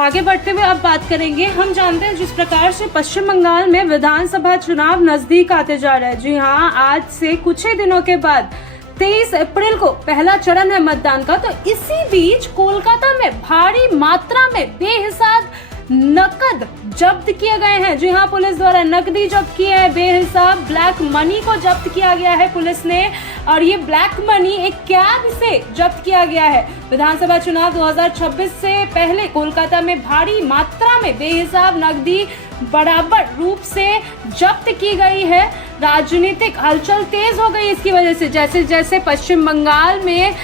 आगे बढ़ते हुए अब बात करेंगे। हम जानते हैं जिस प्रकार से पश्चिम बंगाल में विधानसभा चुनाव नजदीक आते जा रहे हैं। जी हाँ, आज से कुछ ही दिनों के बाद 23 अप्रैल को पहला चरण है मतदान का। तो इसी बीच कोलकाता में भारी मात्रा में बेहिसाब नकद जब्त किए गए हैं। जी हाँ, पुलिस द्वारा नकदी जब्त किए हैं, बेहिसाब ब्लैक मनी को जब्त किया गया है पुलिस ने। और ये ब्लैक मनी एक कैब से जब्त किया गया है। विधानसभा चुनाव 2026 से पहले कोलकाता में भारी मात्रा में बेहिसाब नकदी बराबर रूप से जब्त की गई है। राजनीतिक हलचल तेज हो गई इसकी वजह से। जैसे जैसे पश्चिम बंगाल में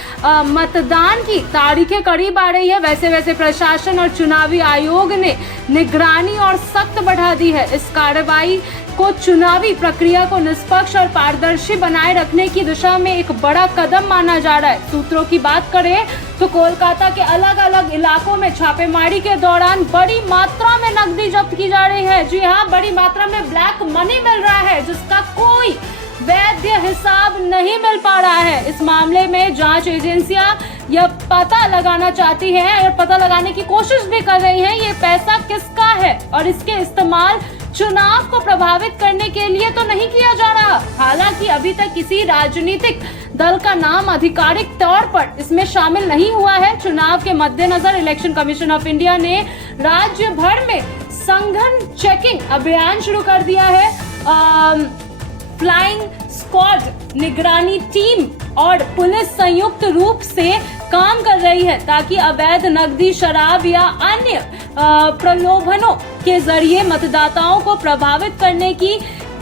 मतदान की तारीखें करीब आ रही है, वैसे वैसे प्रशासन और चुनावी आयोग ने निगरानी और सख्त बढ़ा दी है। इस कार्रवाई को चुनावी प्रक्रिया को निष्पक्ष और पारदर्शी बनाए रखने की दिशा में एक बड़ा कदम माना जा रहा है। सूत्रों की बात करें तो कोलकाता के अलग अलग इलाकों में छापेमारी के दौरान बड़ी मात्रा में नकदी जब्त की जा रही है। जी हाँ, बड़ी मात्रा में ब्लैक मनी मिल रहा है जिसका कोई वैध हिसाब नहीं मिल पा रहा है। इस मामले में जांच एजेंसियां यह पता लगाना चाहती हैं और पता लगाने की कोशिश भी कर रही हैं ये पैसा किसका है और इसके इस्तेमाल चुनाव को प्रभावित करने के लिए तो नहीं किया जा रहा। हालांकि अभी तक किसी राजनीतिक दल का नाम आधिकारिक तौर पर इसमें शामिल नहीं हुआ है। चुनाव के मद्देनजर इलेक्शन कमीशन ऑफ इंडिया ने राज्य भर में सघन चेकिंग अभियान शुरू कर दिया है। फ्लाइंग स्क्वाड, निगरानी टीम और पुलिस संयुक्त रूप से काम कर रही है ताकि अवैध नकदी, शराब या अन्य प्रलोभनों के जरिए मतदाताओं को प्रभावित करने की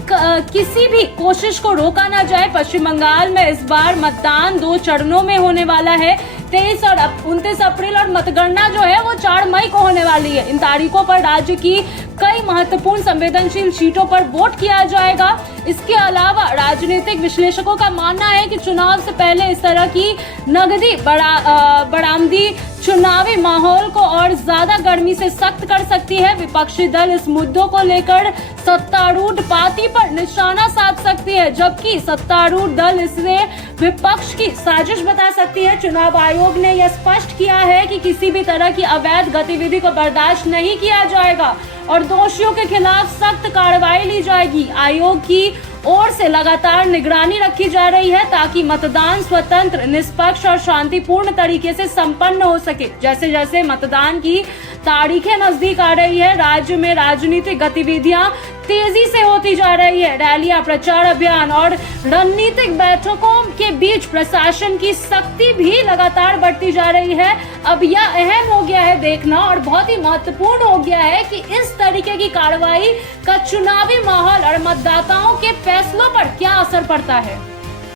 किसी भी कोशिश को रोका ना जाए। पश्चिम बंगाल में इस बार मतदान 2 चरणों में होने वाला है। 23 और 29 अप्रैल और मतगणना जो है वो 4 मई को होने वाली है। इन तारीखों पर राज्य की कई महत्वपूर्ण संवेदनशील सीटों पर वोट किया जाएगा। इसके अलावा राजनीतिक विश्लेषकों का मानना है कि चुनाव से पहले इस तरह की नकदी बरामदी चुनावी माहौल को और ज्यादा गर्मी से सख्त कर सकती है। विपक्षी दल इस मुद्दों को लेकर सत्तारूढ़ पार्टी पर निशाना साध सकती है, जबकि सत्तारूढ़ दल इसे विपक्ष की साजिश बता सकती है। चुनाव आयोग ने यह स्पष्ट किया है कि किसी भी तरह की अवैध गतिविधि को बर्दाश्त नहीं किया जाएगा और दोषियों के खिलाफ सख्त कार्रवाई ली जाएगी। आयोग की ओर से लगातार निगरानी रखी जा रही है ताकि मतदान स्वतंत्र, निष्पक्ष और शांतिपूर्ण तरीके से संपन्न हो सके। जैसे जैसे मतदान की तारीखें नजदीक आ रही है, राज्य में राजनीतिक गतिविधियां तेजी से होती जा रही है। रैलियां, प्रचार अभियान और रणनीतिक बैठकों के बीच प्रशासन की सख्ती भी लगातार बढ़ती जा रही है। अब यह अहम हो गया है देखना और बहुत ही महत्वपूर्ण हो गया है कि इस तरीके की कार्रवाई का चुनावी माहौल और मतदाताओं के फैसलों पर क्या असर पड़ता है।